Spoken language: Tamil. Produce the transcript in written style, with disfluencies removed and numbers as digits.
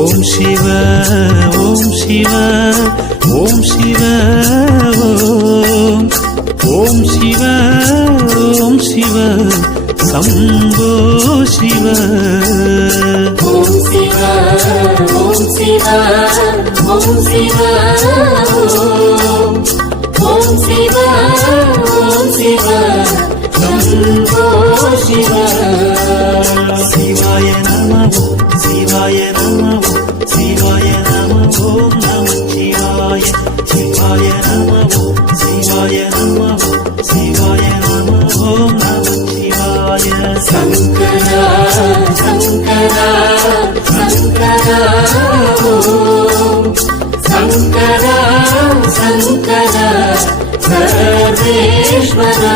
ஓம் சிவ ஓம் சிவ ஓம் சிவ ஓம் ஓம் சிவ ஓம் சிவ சம்போ சிவ ஓம் சிவ ஓம் சிவ ஓம் சிவ ஓம் சிவ ஓம் சிவ சம்போ சிவ சிவாய நம சிவாய நம சிவாய நம ஓம் நம சிவாய சிவாய நம சிவாய நம சிவாய நம ஓம் நம சிவாய சங்கரா சங்கரா சங்கரா ஓம் சங்கரா சங்கரா சர்வேஸ்வரா